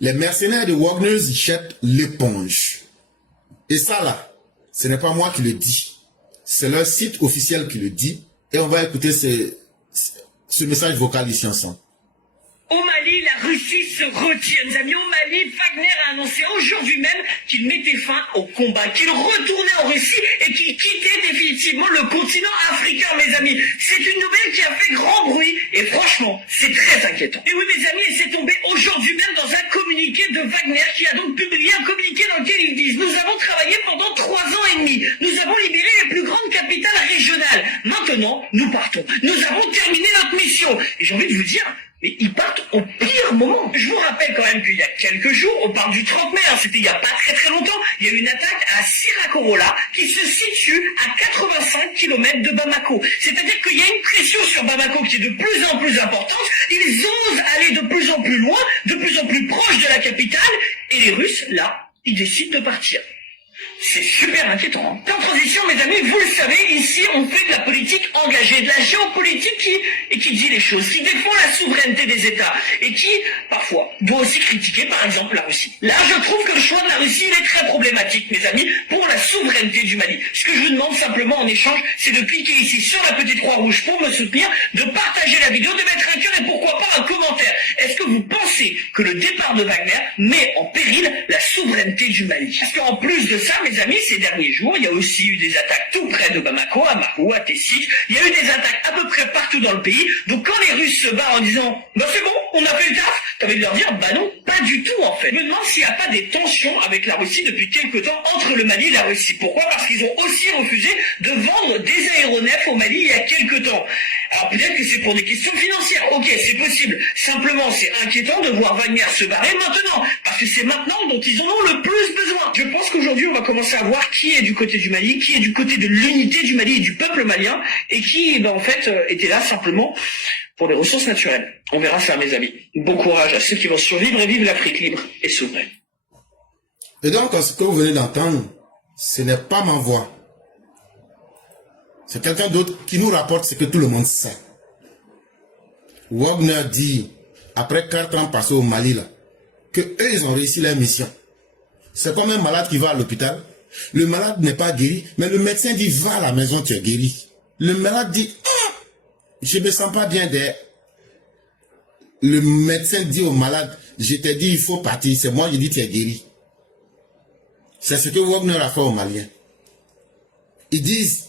Les mercenaires de Wagner jettent l'éponge. Et ça là, ce n'est pas moi qui le dis. C'est leur site officiel qui le dit. Et on va écouter ce message vocal ici ensemble. Au Mali, la Russie se retire, mes amis. Au Mali, Wagner a annoncé aujourd'hui même qu'il mettait fin au combat, qu'il retournait en Russie et qu'il quittait définitivement le continent africain, mes amis. C'est une nouvelle qui a fait grand bruit et franchement, c'est très inquiétant. Et oui, mes amis, et c'est tombé aujourd'hui même dans un communiqué de Wagner qui a donc publié un communiqué dans lequel ils disent: nous avons travaillé pendant 3 ans et demi. Nous avons libéré les plus grandes capitales régionales. Maintenant, nous partons. Nous avons terminé notre mission. Et j'ai envie de vous dire, mais ils partent au pire moment. Je vous rappelle quand même qu'il y a quelques jours, on parle du 30 mai, c'était il n'y a pas très longtemps, il y a eu une attaque à Sirakorola qui se situe à 85 km de Bamako. C'est-à-dire qu'il y a une pression sur Bamako qui est de plus en plus importante, ils osent aller de plus en plus loin, de plus en plus proche de la capitale, et les Russes, là, ils décident de partir. C'est super inquiétant. En transition, mes amis, vous le savez, ici, on fait de la politique engagée, de la géopolitique qui dit les choses, qui défend la souveraineté des États et qui, parfois, doit aussi critiquer, par exemple, la Russie. Là, je trouve que le choix de la Russie, il est très problématique, mes amis, pour la souveraineté du Mali. Ce que je vous demande simplement en échange, c'est de cliquer ici sur la petite croix rouge pour me soutenir, de partager la vidéo, de mettre un cœur et pourquoi pas un commentaire. Est-ce que vous pensez que le départ de Wagner met en péril la souveraineté du Mali? Parce qu'en plus de ça, mes amis, ces derniers jours, il y a aussi eu des attaques tout près de Bamako, à Mahou, à Tessit. Il y a eu des attaques à peu près partout dans le pays. Donc quand les Russes se barrent en disant « bah c'est bon, on a fait le taf », t'as envie de leur dire « bah non, pas du tout en fait ». Je me demande s'il n'y a pas des tensions avec la Russie depuis quelque temps entre le Mali et la Russie. Pourquoi? Parce qu'ils ont aussi refusé de vendre des aéronefs au Mali il y a quelque temps. Alors peut-être que c'est pour des questions financières. Ok, c'est possible. Simplement, c'est inquiétant de voir Wagner se barrer maintenant. Parce que c'est maintenant dont ils en ont le plus besoin. Je pense qu'aujourd'hui, on va commencer à voir qui est du côté du Mali, qui est du côté de l'unité du Mali et du peuple malien, et qui, en fait, était là simplement pour les ressources naturelles. On verra ça, mes amis. Bon courage à ceux qui vont survivre et vivre l'Afrique libre et souveraine. Et donc, ce que vous venez d'entendre, ce n'est pas ma voix. C'est quelqu'un d'autre qui nous rapporte ce que tout le monde sait. Wagner dit, après 4 ans passés au Mali, là, que eux, ils ont réussi leur mission. C'est comme un malade qui va à l'hôpital. Le malade n'est pas guéri, mais le médecin dit, va à la maison, tu es guéri. Le malade dit, je ne me sens pas bien d'air. Le médecin dit au malade, je t'ai dit, il faut partir. C'est moi qui dis, tu es guéri. C'est ce que Wagner a fait aux Maliens. Ils disent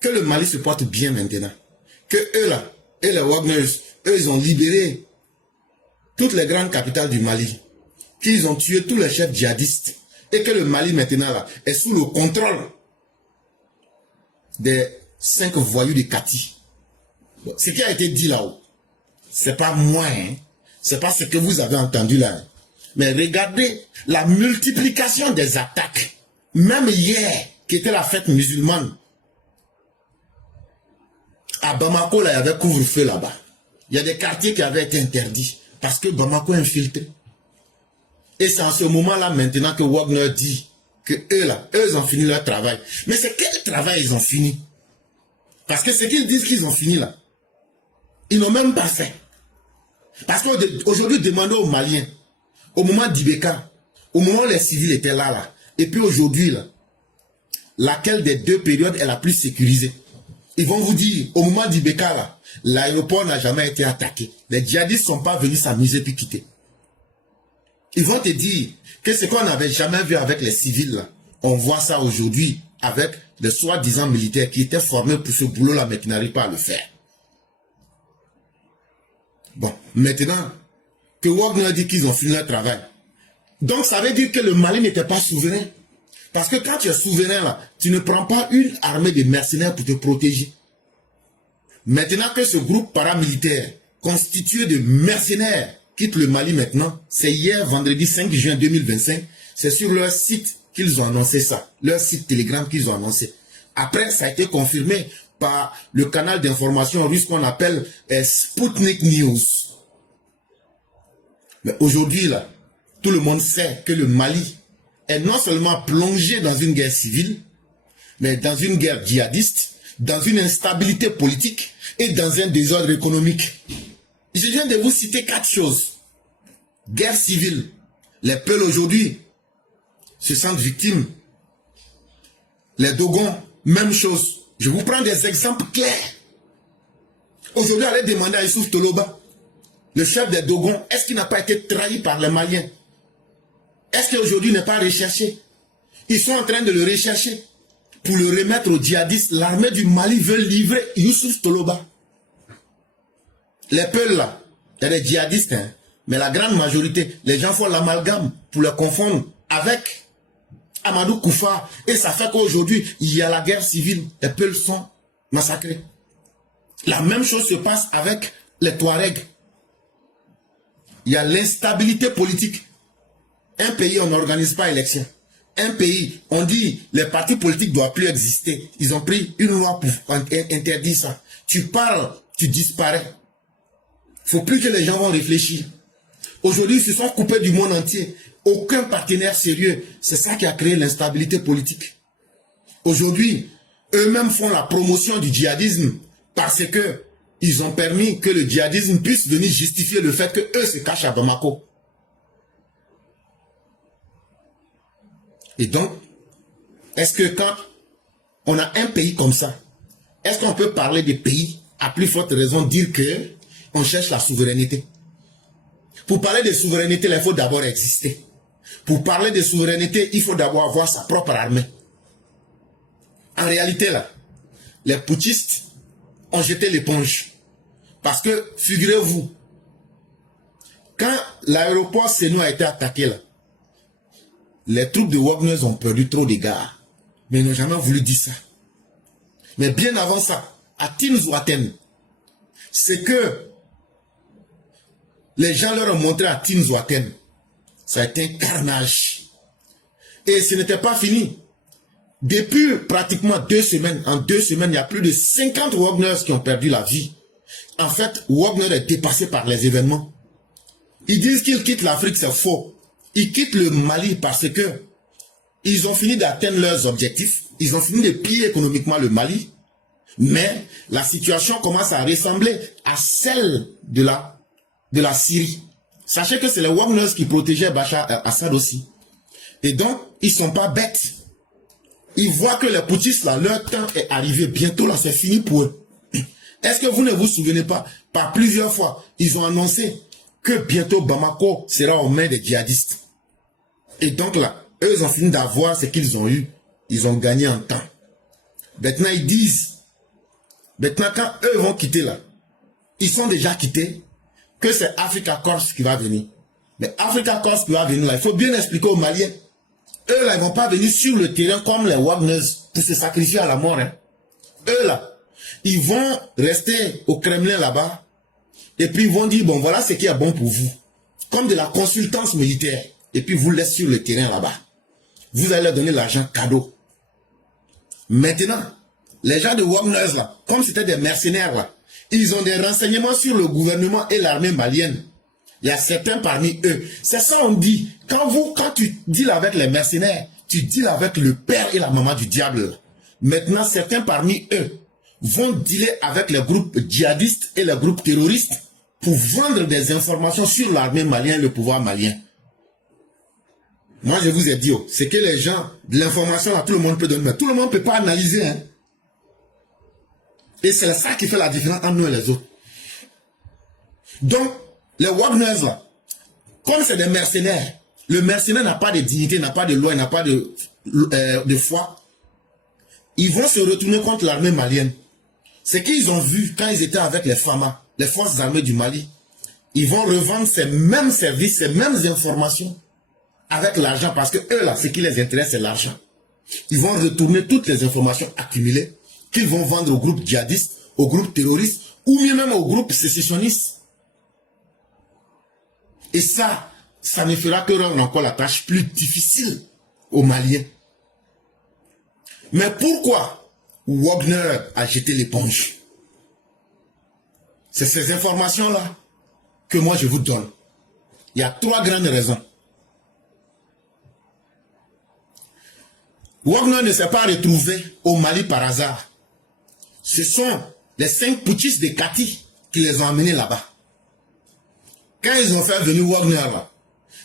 que le Mali se porte bien maintenant. Que eux là, et les Wagners, eux ils ont libéré toutes les grandes capitales du Mali. Qu'ils ont tué tous les chefs djihadistes. Et que le Mali maintenant là, est sous le contrôle des 5 voyous de Kati. Bon, ce qui a été dit là-haut, c'est pas moi, hein. C'est pas ce que vous avez entendu là. Hein. Mais regardez la multiplication des attaques. Même hier, qui était la fête musulmane, à Bamako, là, il y avait couvre-feu là-bas. Il y a des quartiers qui avaient été interdits parce que Bamako est infiltré. Et c'est en ce moment-là maintenant que Wagner dit que eux là, eux ils ont fini leur travail. Mais c'est quel travail ils ont fini? Parce que ce qu'ils disent qu'ils ont fini là, ils n'ont même pas fait. Parce qu'aujourd'hui, demandez aux Maliens, au moment d'Ibeka, au moment où les civils étaient là, et puis aujourd'hui, là, laquelle des deux périodes est la plus sécurisée? Ils vont vous dire, au moment d'Ibeka, là, l'aéroport n'a jamais été attaqué. Les djihadistes ne sont pas venus s'amuser puis quitter. Ils vont te dire que ce qu'on n'avait jamais vu avec les civils, là, on voit ça aujourd'hui avec les soi-disant militaires qui étaient formés pour ce boulot-là, mais qui n'arrivent pas à le faire. Bon, maintenant que Wagner dit qu'ils ont fini leur travail, donc ça veut dire que le Mali n'était pas souverain. Parce que quand tu es souverain là, tu ne prends pas une armée de mercenaires pour te protéger. Maintenant que ce groupe paramilitaire constitué de mercenaires quitte le Mali maintenant, c'est hier vendredi 5 juin 2025, c'est sur leur site qu'ils ont annoncé ça, leur site Telegram qu'ils ont annoncé. Après, ça a été confirmé par le canal d'information russe qu'on appelle Sputnik News. Mais aujourd'hui là, tout le monde sait que le Mali est non seulement plongé dans une guerre civile, mais dans une guerre djihadiste, dans une instabilité politique et dans un désordre économique. Je viens de vous citer 4 choses. Guerre civile, Les Peuls aujourd'hui se sentent victimes. Les Dogons, même chose. Je vous prends des exemples clairs. Aujourd'hui, allez demander à Youssouf Toloba, le chef des Dogons, est-ce qu'il n'a pas été trahi par les Maliens? Est-ce qu'aujourd'hui il n'est pas recherché? Ils sont en train de le rechercher pour le remettre aux djihadistes. L'armée du Mali veut livrer Youssouf Toloba. Les Peuls là, il y a des djihadistes, hein, mais la grande majorité, les gens font l'amalgame pour les confondre avec Amadou Koufa. Et ça fait qu'aujourd'hui, il y a la guerre civile. Les Peuls sont massacrés. La même chose se passe avec les Touaregs. Il y a l'instabilité politique. Un pays, on n'organise pas élection. Un pays, on dit les partis politiques ne doivent plus exister. Ils ont pris une loi pour interdire ça. Tu parles, tu disparais. Il ne faut plus que les gens vont réfléchir. Aujourd'hui, ils se sont coupés du monde entier. Aucun partenaire sérieux. C'est ça qui a créé l'instabilité politique. Aujourd'hui, eux-mêmes font la promotion du djihadisme parce que ils ont permis que le djihadisme puisse venir justifier le fait qu'eux se cachent à Bamako. Et donc, est-ce que quand on a un pays comme ça, est-ce qu'on peut parler des pays, à plus forte raison, dire que on cherche la souveraineté? Pour parler de souveraineté, il faut d'abord exister. Pour parler de souveraineté, il faut d'abord avoir sa propre armée. En réalité, là, les putschistes ont jeté l'éponge. Parce que, figurez-vous, quand l'aéroport Sénou a été attaqué, là, les troupes de Wagner ont perdu trop de gars. Mais ils n'ont jamais voulu dire ça. Mais bien avant ça, à Tinzouaten, c'est que les gens leur ont montré à Tinzouaten. Ça a été un carnage. Et ce n'était pas fini. Depuis pratiquement 2 semaines, en 2 semaines, il y a plus de 50 Wagners qui ont perdu la vie. En fait, Wagner est dépassé par les événements. Ils disent qu'ils quittent l'Afrique, c'est faux. Ils quittent le Mali parce que ils ont fini d'atteindre leurs objectifs. Ils ont fini de piller économiquement le Mali. Mais la situation commence à ressembler à celle de la Syrie. Sachez que c'est les Wagners qui protégeaient Bachar Assad aussi. Et donc, ils ne sont pas bêtes. Ils voient que les putschistes, là, leur temps est arrivé. Bientôt, là, c'est fini pour eux. Est-ce que vous ne vous souvenez pas, par plusieurs fois, ils ont annoncé que bientôt Bamako sera aux mains des djihadistes. Et donc là, eux, ils ont fini d'avoir ce qu'ils ont eu. Ils ont gagné en temps. Maintenant, ils disent, maintenant, quand eux vont quitter là, ils sont déjà quittés, que c'est Africa Corps qui va venir. Mais Africa Corps qui va venir là, il faut bien expliquer aux Maliens. Eux là, ils ne vont pas venir sur le terrain comme les Wagners pour se sacrifier à la mort. Hein. Eux là, ils vont rester au Kremlin là-bas. Et puis ils vont dire, bon voilà ce qui est bon pour vous. Comme de la consultance militaire. Et puis vous laissez sur le terrain là-bas. Vous allez leur donner l'argent cadeau. Maintenant, les gens de Wagner là, comme c'était des mercenaires là, ils ont des renseignements sur le gouvernement et l'armée malienne. Il y a certains parmi eux. C'est ça on dit. Quand tu deals avec les mercenaires, tu deals avec le père et la maman du diable. Maintenant, certains parmi eux vont dealer avec les groupes djihadistes et les groupes terroristes pour vendre des informations sur l'armée malienne et le pouvoir malien. Moi, je vous ai dit, c'est que les gens, de l'information, là, tout le monde peut donner, mais tout le monde ne peut pas analyser. Hein. Et c'est ça qui fait la différence entre nous et les autres. Donc, les Wagners, là, comme c'est des mercenaires, le mercenaire n'a pas de dignité, n'a pas de loi, n'a pas de foi. Ils vont se retourner contre l'armée malienne. C'est qu'ils ont vu quand ils étaient avec les FAMA, les forces armées du Mali. Ils vont revendre ces mêmes services, ces mêmes informations avec l'argent parce que eux là, ce qui les intéresse, c'est l'argent. Ils vont retourner toutes les informations accumulées qu'ils vont vendre aux groupes djihadistes, aux groupes terroristes ou même aux groupes sécessionnistes. Et ça ne fera que rendre encore la tâche plus difficile aux Maliens. Mais pourquoi Wagner a jeté l'éponge? C'est ces informations-là que moi je vous donne. Il y a 3 grandes raisons. Wagner ne s'est pas retrouvé au Mali par hasard. Ce sont les 5 putschistes de Kati qui les ont amenés là-bas. Quand ils ont fait venir Wagner là,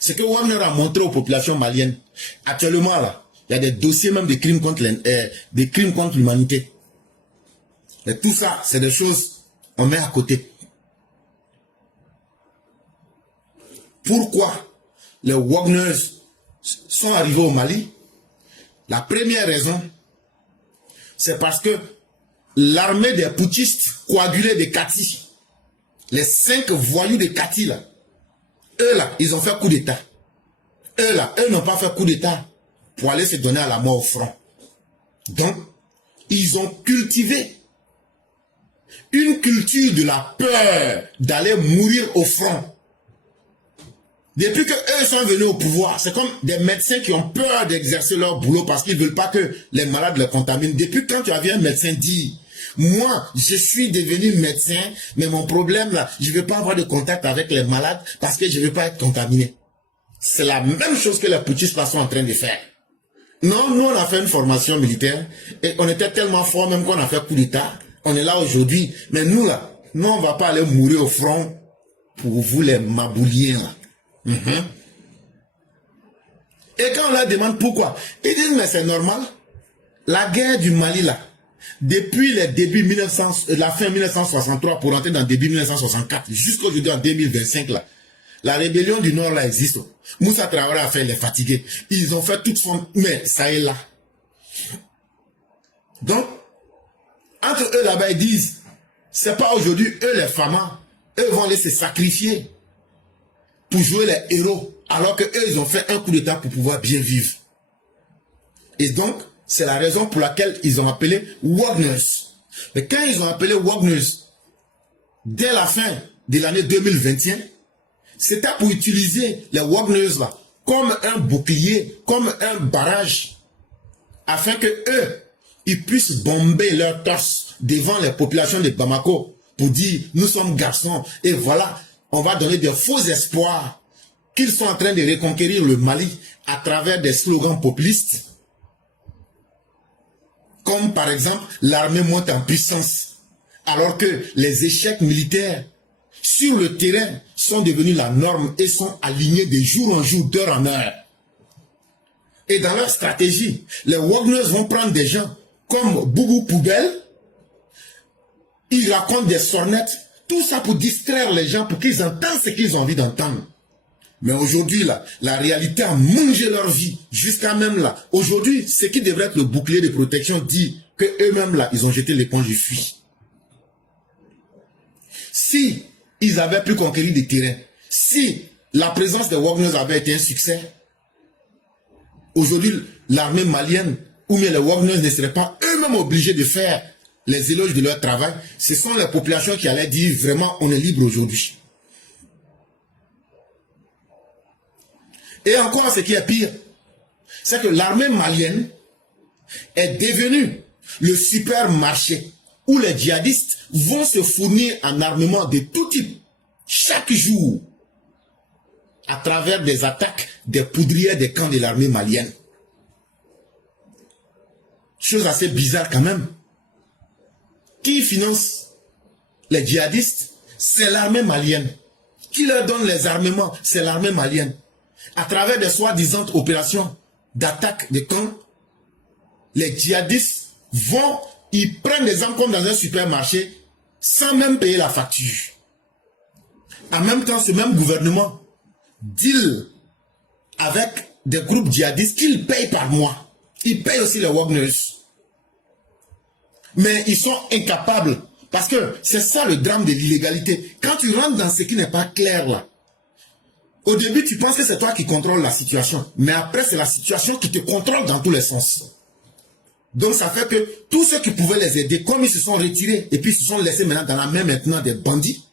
Ce que Wagner a montré aux populations maliennes, actuellement là, il y a des dossiers même de crimes contre l'humanité. Et tout ça, c'est des choses qu'on met à côté. Pourquoi les Wagners sont arrivés au Mali? La première raison, c'est parce que l'armée des putschistes coagulés de Kati, les 5 voyous de Kati là, eux là, ils ont fait coup d'état. Eux là, eux n'ont pas fait coup d'état pour aller se donner à la mort au front. Donc, ils ont cultivé une culture de la peur d'aller mourir au front. Depuis que eux sont venus au pouvoir, c'est comme des médecins qui ont peur d'exercer leur boulot parce qu'ils ne veulent pas que les malades les contaminent. Depuis quand tu as vu un médecin dire, moi, je suis devenu médecin, mais mon problème là, je ne veux pas avoir de contact avec les malades parce que je ne veux pas être contaminé. C'est la même chose que les putschistes sont en train de faire. Non, nous on a fait une formation militaire et on était tellement forts même qu'on a fait coup d'état. On est là aujourd'hui, mais nous là, nous on ne va pas aller mourir au front pour vous les mabouliens là. Et quand on leur demande pourquoi, ils disent mais c'est normal. La guerre du Mali là, depuis les débuts la fin 1963 pour rentrer dans le début 1964 jusqu'à aujourd'hui en 2025 là, la rébellion du Nord là existe. Moussa Traoré a fait les fatigués. Ils ont fait toute forme, mais ça est là. Donc, entre eux là-bas ils disent, c'est pas aujourd'hui eux les femmes, eux vont aller se sacrifier pour jouer les héros, alors que eux ils ont fait un coup d'état pour pouvoir bien vivre. Et donc, c'est la raison pour laquelle ils ont appelé Wagners. Mais quand ils ont appelé Wagners, dès la fin de l'année 2021, c'était pour utiliser les Wagners là comme un bouclier, comme un barrage, afin que eux, ils puissent bomber leur torse devant les populations de Bamako pour dire, nous sommes garçons, et voilà, on va donner des faux espoirs qu'ils sont en train de reconquérir le Mali à travers des slogans populistes. Comme par exemple, l'armée monte en puissance, alors que les échecs militaires sur le terrain sont devenus la norme et sont alignés de jour en jour, d'heure en heure. Et dans leur stratégie, les Wagners vont prendre des gens comme Boubou Poubelle, ils racontent des sornettes, tout ça pour distraire les gens, pour qu'ils entendent ce qu'ils ont envie d'entendre. Mais aujourd'hui, là, la réalité a mangé leur vie, jusqu'à même là. Aujourd'hui, ce qui devrait être le bouclier de protection dit que eux-mêmes là, ils ont jeté l'éponge et fui. Si ils avaient pu conquérir des terrains, si la présence des Wagners avait été un succès, aujourd'hui, l'armée malienne ou bien les Wagners ne seraient pas eux-mêmes obligés de faire les éloges de leur travail. Ce sont les populations qui allaient dire vraiment on est libre aujourd'hui. Et encore ce qui est pire, c'est que l'armée malienne est devenue le supermarché où les djihadistes vont se fournir en armement de tout type chaque jour à travers des attaques des poudrières des camps de l'armée malienne. Chose assez bizarre quand même. Qui finance les djihadistes? C'est l'armée malienne. Qui leur donne les armements? C'est l'armée malienne. À travers des soi-disant opérations d'attaque de camps, les djihadistes vont, ils prennent des armes comme dans un supermarché sans même payer la facture. En même temps, ce même gouvernement deal avec des groupes djihadistes qu'ils payent par mois. Ils payent aussi les Wagners. Mais ils sont incapables. Parce que c'est ça le drame de l'illégalité. Quand tu rentres dans ce qui n'est pas clair là, au début tu penses que c'est toi qui contrôles la situation. Mais après c'est la situation qui te contrôle dans tous les sens. Donc ça fait que tous ceux qui pouvaient les aider, comme ils se sont retirés et puis ils se sont laissés maintenant dans la main maintenant des bandits.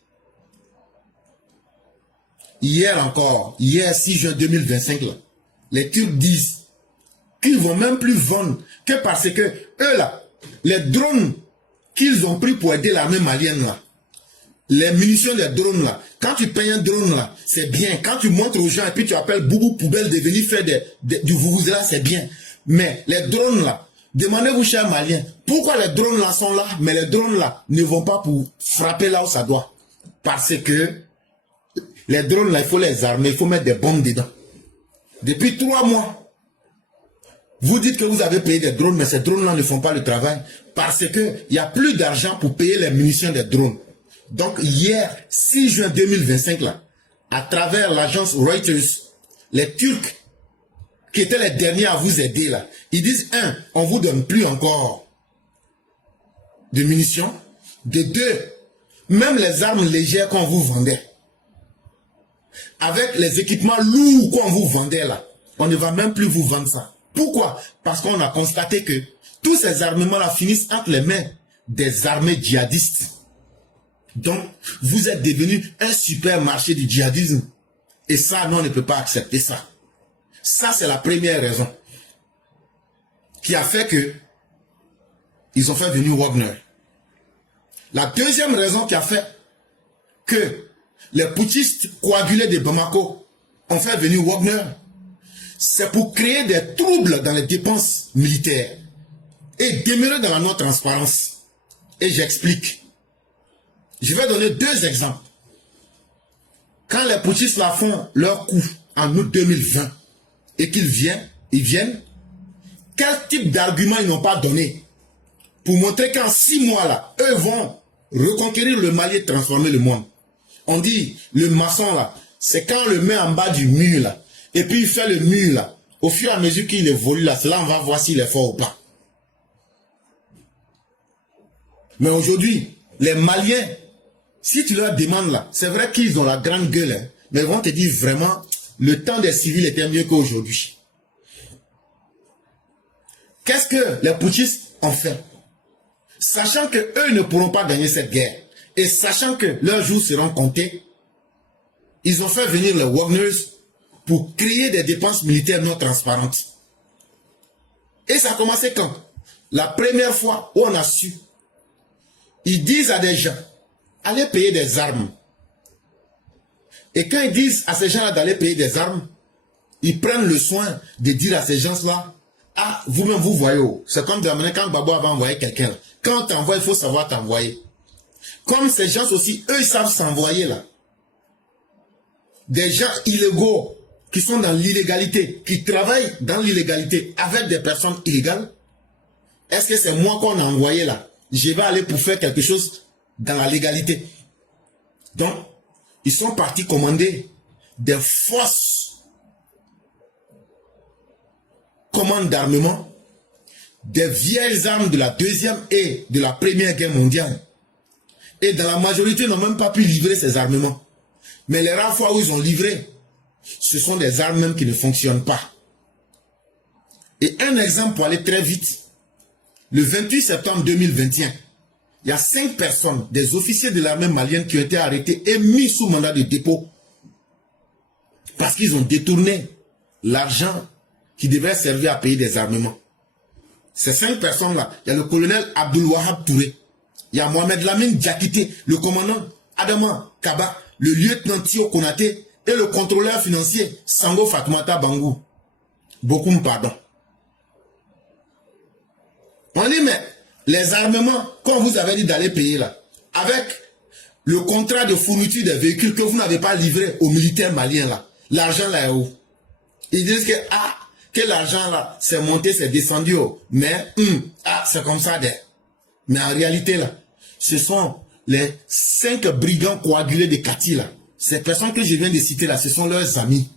Hier encore, hier 6 juin 2025, là, les Turcs disent qu'ils ne vont même plus vendre que parce que eux là, les drones qu'ils ont pris pour aider l'armée malienne là, les munitions des drones là, quand tu payes un drone là, c'est bien. Quand tu montres aux gens et puis tu appelles Boubou Poubelle de venir faire du vuvuzela, c'est bien. Mais les drones là, demandez-vous chers Maliens, pourquoi les drones là sont là, mais les drones là ne vont pas pour frapper là où ça doit. Parce que les drones là, il faut les armer, il faut mettre des bombes dedans. Depuis 3 mois, vous dites que vous avez payé des drones, mais ces drones-là ne font pas le travail parce qu'il n'y a plus d'argent pour payer les munitions des drones. Donc hier, 6 juin 2025, là, à travers l'agence Reuters, les Turcs, qui étaient les derniers à vous aider, là, ils disent, 1, on ne vous donne plus encore de munitions. De 2, même les armes légères qu'on vous vendait, avec les équipements lourds qu'on vous vendait là, on ne va même plus vous vendre ça. Pourquoi? Parce qu'on a constaté que tous ces armements-là finissent entre les mains des armées djihadistes. Donc, vous êtes devenu un supermarché du djihadisme. Et ça, nous, on ne peut pas accepter ça. Ça, c'est la première raison qui a fait que ils ont fait venir Wagner. La deuxième raison qui a fait que les putschistes coagulés de Bamako ont fait venir Wagner, c'est pour créer des troubles dans les dépenses militaires et demeurer dans la non-transparence. Et j'explique. Je vais donner 2 exemples. Quand les putschistes la font leur coup en août 2020 et qu'ils viennent, quel type d'argument ils n'ont pas donné pour montrer qu'en 6 mois là, eux vont reconquérir le Mali et transformer le monde. On dit, le maçon là, c'est quand on le met en bas du mur là, et puis il fait le mur là, au fur et à mesure qu'il évolue là, c'est là on va voir s'il est fort ou pas. Mais aujourd'hui, les Maliens, si tu leur demandes là, c'est vrai qu'ils ont la grande gueule, hein, mais ils vont te dire vraiment, le temps des civils était mieux qu'aujourd'hui. Qu'est-ce que les putschistes ont fait? Sachant qu'eux ne pourront pas gagner cette guerre, et sachant que leurs jours seront comptés, ils ont fait venir les Wagners pour créer des dépenses militaires non transparentes. Et ça a commencé quand? La première fois où on a su, ils disent à des gens, allez payer des armes. Et quand ils disent à ces gens-là d'aller payer des armes, ils prennent le soin de dire à ces gens-là, ah, vous-même vous voyez, c'est comme quand Babo va envoyer quelqu'un. Quand on t'envoie, il faut savoir t'envoyer. Comme ces gens aussi, eux, ils savent s'envoyer là. Des gens illégaux qui sont dans l'illégalité, qui travaillent dans l'illégalité avec des personnes illégales. Est-ce que c'est moi qu'on a envoyé là? Je vais aller pour faire quelque chose dans la légalité. Donc, ils sont partis commander des fausses commandes d'armement, des vieilles armes de la deuxième et de la première guerre mondiale. Et dans la majorité, ils n'ont même pas pu livrer ces armements. Mais les rares fois où ils ont livré, ce sont des armes même qui ne fonctionnent pas. Et un exemple pour aller très vite. Le 28 septembre 2021, il y a 5 personnes, des officiers de l'armée malienne qui ont été arrêtés et mis sous mandat de dépôt parce qu'ils ont détourné l'argent qui devrait servir à payer des armements. Ces 5 personnes-là, il y a le colonel Abdul Wahab Touré, il y a Mohamed Lamine Diakité, le commandant Adama Kaba, le lieutenant Tio Konaté et le contrôleur financier Sango Fatoumata Bangou. Beaucoup pardon. On dit, mais les armements qu'on vous avait dit d'aller payer là, avec le contrat de fourniture des véhicules que vous n'avez pas livré aux militaires maliens là, l'argent là est où? Ils disent que, ah, que l'argent là, c'est monté, c'est descendu, mais, c'est comme ça. Mais en réalité là, ce sont les 5 brigands coagulés de Kati là. Ces personnes que je viens de citer là, ce sont leurs amis.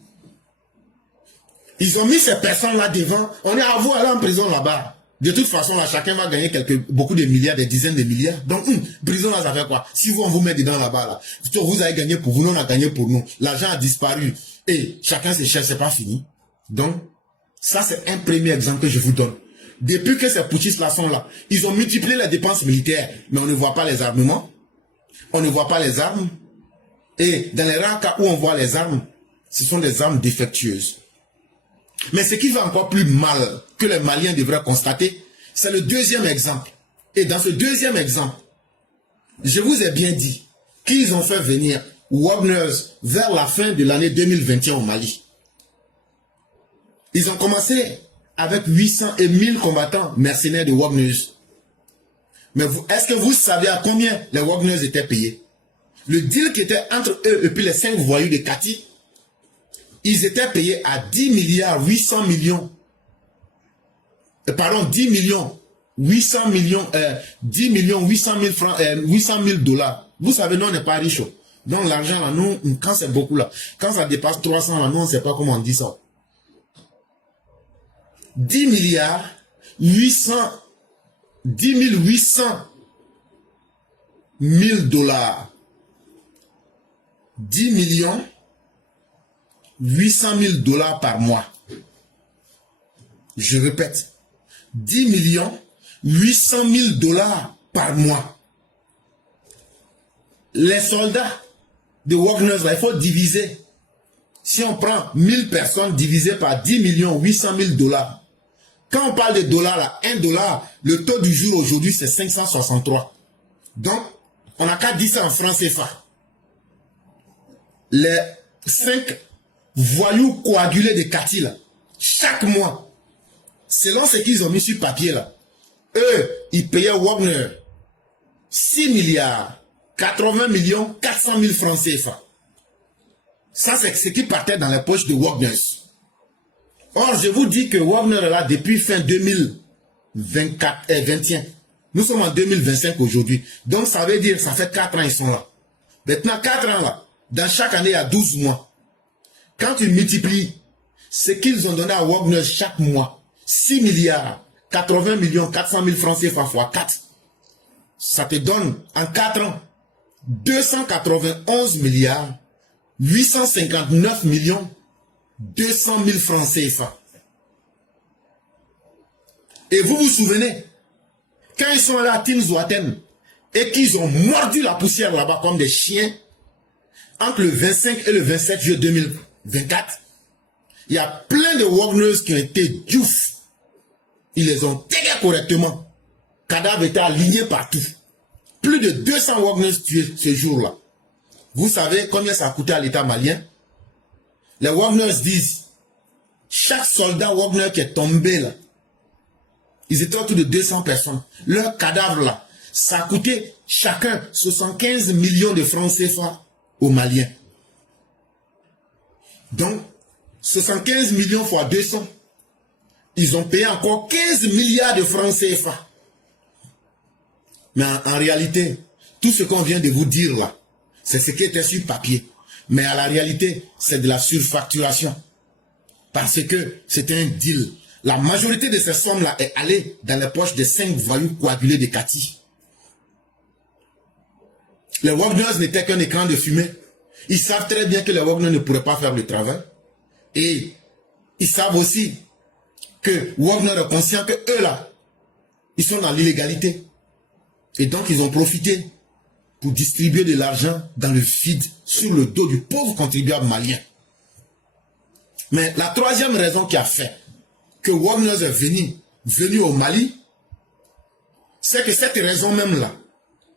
Ils ont mis ces personnes là devant, on est à vous aller en prison là-bas. De toute façon, là, chacun va gagner beaucoup de milliards, des dizaines de milliards. Donc, prison, là, ça fait quoi? Si vous, on vous met dedans là-bas, là, vous avez gagné pour vous, nous, on a gagné pour nous. L'argent a disparu. Et chacun se cherche, c'est pas fini. Donc, ça, c'est un premier exemple que je vous donne. Depuis que ces putschistes-là sont là, ils ont multiplié les dépenses militaires, mais on ne voit pas les armements. On ne voit pas les armes. Et dans les rares cas où on voit les armes, ce sont des armes défectueuses. Mais ce qui va encore plus mal que les Maliens devraient constater, c'est le deuxième exemple. Et dans ce deuxième exemple, je vous ai bien dit qu'ils ont fait venir Wagner vers la fin de l'année 2021 au Mali. Ils ont commencé avec 800 et 1000 combattants mercenaires de Wagner. Mais est-ce que vous savez à combien les Wagner étaient payés? Le deal qui était entre eux et puis les 5 voyous de Kati ils étaient payés à 10 milliards 800 millions. Pardon, 10 millions 800 millions, 10 millions 800 000 francs, 800 000 dollars. Vous savez, nous, on n'est pas riches. Donc, l'argent, là, nous, quand c'est beaucoup, là, quand ça dépasse 300, là, nous, on ne sait pas comment on dit ça. 10 milliards 800, 10 800 000 dollars. 10 millions 800 000 dollars par mois. Je répète, 10 millions 800 000 dollars par mois. Les soldats de Wagner, là, il faut diviser. Si on prend 1000 personnes divisé par 10 millions 800 000 dollars. Quand on parle de dollars, là, 1 dollar, le taux du jour aujourd'hui, c'est 563. Donc, on n'a qu'à dire ça en francs CFA. Les 5 voyous coagulés de Cathy, là, chaque mois, selon ce qu'ils ont mis sur papier, là, eux, ils payaient Wagner 6 milliards 80 millions 400 000 francs CFA. Ça, c'est ce qui partait dans les poches de Wagner. Or, je vous dis que Wagner est là depuis fin 2021. Nous sommes en 2025 aujourd'hui. Donc, ça veut dire, ça fait 4 ans ils sont là. Maintenant, 4 ans là, dans chaque année, il y a 12 mois. Quand tu multiplies ce qu'ils ont donné à Wagner chaque mois, 6 milliards 80 millions 400 000 francs CFA fois 4, ça te donne en 4 ans 291 milliards 859 millions 200 000 francs CFA. Et vous vous souvenez, quand ils sont allés à Tinzouaten et qu'ils ont mordu la poussière là-bas comme des chiens, entre le 25 et le 27 juillet 2024, il y a plein de Wagners qui ont été diouf. Ils les ont tagués correctement. Cadavres étaient alignés partout. Plus de 200 Wagners tués ce jour-là. Vous savez combien ça a coûté à l'État malien? Les Wagners disent, chaque soldat Wagner qui est tombé là, ils étaient autour de 200 personnes. Leur cadavre là, ça a coûté chacun 75 millions de francs CFA aux Maliens. Donc, 75 millions fois 200, ils ont payé encore 15 milliards de francs CFA. Mais en réalité, tout ce qu'on vient de vous dire là, c'est ce qui était sur papier. Mais à la réalité, c'est de la surfacturation. Parce que c'était un deal. La majorité de ces sommes-là est allée dans les poches des 5 voyous coagulés de Cathy. Les Wagners n'étaient qu'un écran de fumée. Ils savent très bien que les Wagners ne pourraient pas faire le travail. Et ils savent aussi que Wagner est conscient que eux là, ils sont dans l'illégalité. Et donc ils ont profité pour distribuer de l'argent dans le vide sur le dos du pauvre contribuable malien. Mais la troisième raison qui a fait que Wagner est venu au Mali, c'est que cette raison même là,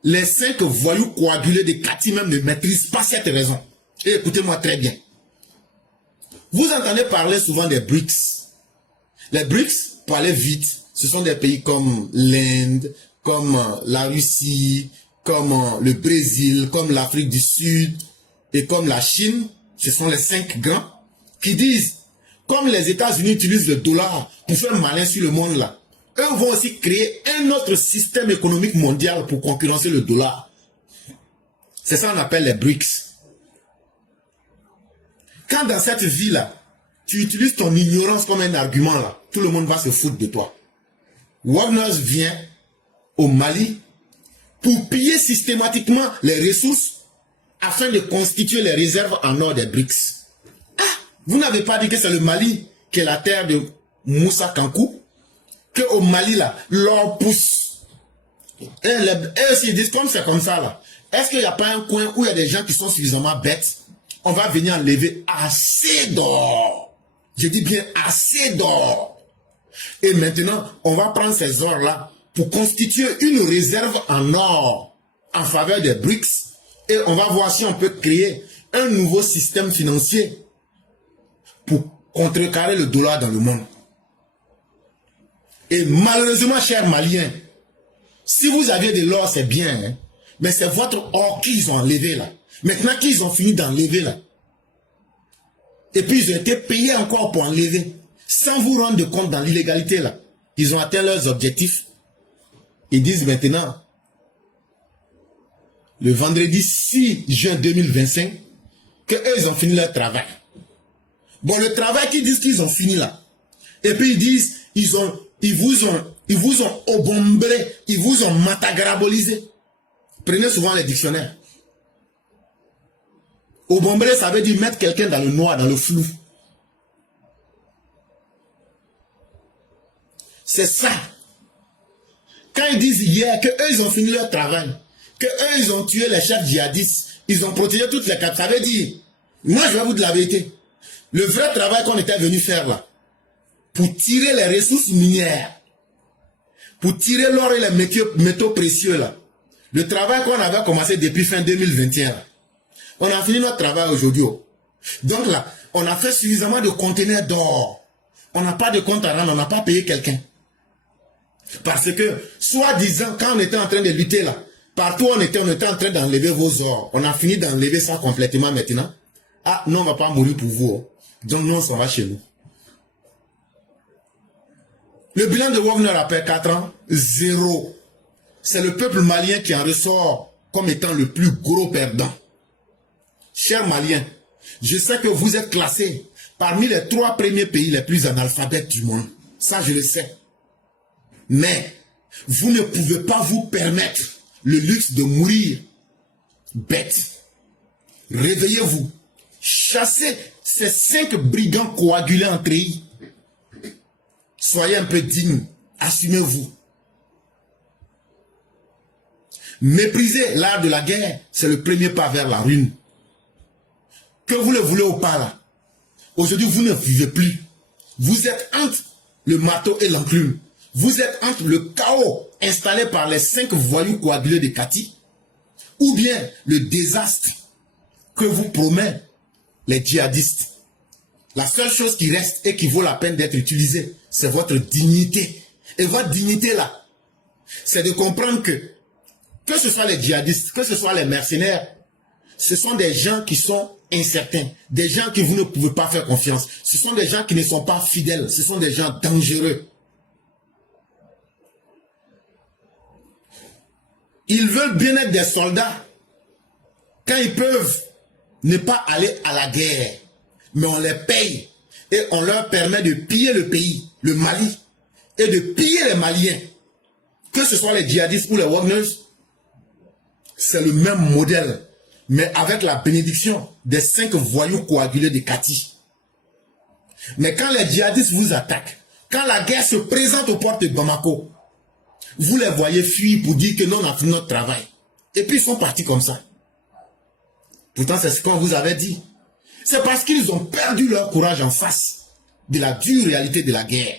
les 5 voyous coagulés de Cathy même ne maîtrisent pas cette raison. Et écoutez-moi très bien. Vous entendez parler souvent des BRICS. Les BRICS, pour aller vite, ce sont des pays comme l'Inde, comme la Russie, comme le Brésil, comme l'Afrique du Sud et comme la Chine. Ce sont les 5 grands qui disent, comme les États-Unis utilisent le dollar pour faire malin sur le monde là, eux vont aussi créer un autre système économique mondial pour concurrencer le dollar. C'est ça qu'on appelle les BRICS. Quand dans cette vie-là, tu utilises ton ignorance comme un argument là, tout le monde va se foutre de toi. Wagner vient au Mali pour piller systématiquement les ressources afin de constituer les réserves en or des BRICS. Ah, vous n'avez pas dit que c'est le Mali qui est la terre de Moussa Kankou, que au Mali là, l'or pousse. Et aussi ils disent comme c'est comme ça là. Est-ce qu'il n'y a pas un coin où il y a des gens qui sont suffisamment bêtes? On va venir enlever assez d'or. Je dis bien assez d'or. Et maintenant, on va prendre ces ors-là pour constituer une réserve en or en faveur des BRICS. Et on va voir si on peut créer un nouveau système financier pour contrecarrer le dollar dans le monde. Et malheureusement, chers Maliens, si vous aviez de l'or, c'est bien, hein? Mais c'est votre or qu'ils ont enlevé là. Maintenant qu'ils ont fini d'enlever là. Et puis ils ont été payés encore pour enlever. Sans vous rendre compte dans l'illégalité là. Ils ont atteint leurs objectifs. Ils disent maintenant, le vendredi 6 juin 2025, que eux ils ont fini leur travail. Bon, le travail qu'ils disent qu'ils ont fini là. Et puis ils disent, ils vous ont obombré, ils vous ont matagarabolisé. Prenez souvent les dictionnaires. Obombré, ça veut dire mettre quelqu'un dans le noir, dans le flou. C'est ça. Quand ils disent hier que eux ils ont fini leur travail, que eux ils ont tué les chefs djihadistes, ils ont protégé toutes les cartes, ça veut dire, moi je vais vous dire la vérité. Le vrai travail qu'on était venu faire là, pour tirer les ressources minières, pour tirer l'or et les métaux précieux là, le travail qu'on avait commencé depuis fin 2021, là, on a fini notre travail aujourd'hui. Donc là, on a fait suffisamment de conteneurs d'or. On n'a pas de compte à rendre, on n'a pas payé quelqu'un. Parce que, soi-disant, quand on était en train de lutter là, partout on était en train d'enlever vos ors. On a fini d'enlever ça complètement maintenant. Ah, non, on ne va pas mourir pour vous. Donc nous, on s'en va chez nous. Le bilan de Wagner après 4 ans, 0. C'est le peuple malien qui en ressort comme étant le plus gros perdant. Chers Maliens, je sais que vous êtes classés parmi les 3 premiers pays les plus analphabètes du monde. Ça, je le sais. Mais, vous ne pouvez pas vous permettre le luxe de mourir bête. Réveillez-vous. Chassez ces 5 brigands coagulés en treillis. Soyez un peu dignes. Assumez-vous. Mépriser l'art de la guerre, c'est le premier pas vers la ruine. Que vous le voulez ou pas là, aujourd'hui vous ne vivez plus. Vous êtes entre le marteau et l'enclume. Vous êtes entre le chaos installé par les 5 voyous coagulés de Kati, ou bien le désastre que vous promet les djihadistes. La seule chose qui reste et qui vaut la peine d'être utilisée, c'est votre dignité. Et votre dignité là, c'est de comprendre que ce soit les djihadistes, que ce soit les mercenaires, ce sont des gens qui sont incertains, des gens que vous ne pouvez pas faire confiance. Ce sont des gens qui ne sont pas fidèles, ce sont des gens dangereux. Ils veulent bien être des soldats quand ils peuvent ne pas aller à la guerre. Mais on les paye et on leur permet de piller le pays, le Mali, et de piller les Maliens. Que ce soit les djihadistes ou les Wagners, c'est le même modèle, mais avec la bénédiction des 5 voyous coagulés de Kati. Mais quand les djihadistes vous attaquent, quand la guerre se présente aux portes de Bamako, vous les voyez fuir pour dire que non, on a fait notre travail. Et puis ils sont partis comme ça. Pourtant, c'est ce qu'on vous avait dit. C'est parce qu'ils ont perdu leur courage en face de la dure réalité de la guerre.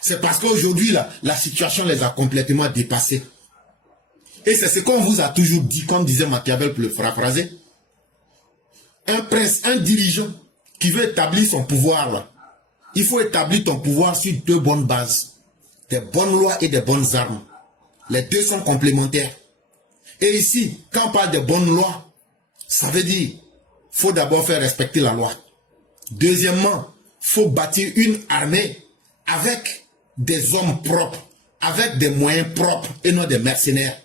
C'est parce qu'aujourd'hui, la situation les a complètement dépassés. Et c'est ce qu'on vous a toujours dit, comme disait Machiavel pour le paraphraser. Un prince, un dirigeant qui veut établir son pouvoir, là, il faut établir ton pouvoir sur 2 bonnes bases. Des bonnes lois et des bonnes armes. Les 2 sont complémentaires. Et ici, quand on parle de bonnes lois, ça veut dire, faut d'abord faire respecter la loi. Deuxièmement, faut bâtir une armée avec des hommes propres, avec des moyens propres et non des mercenaires.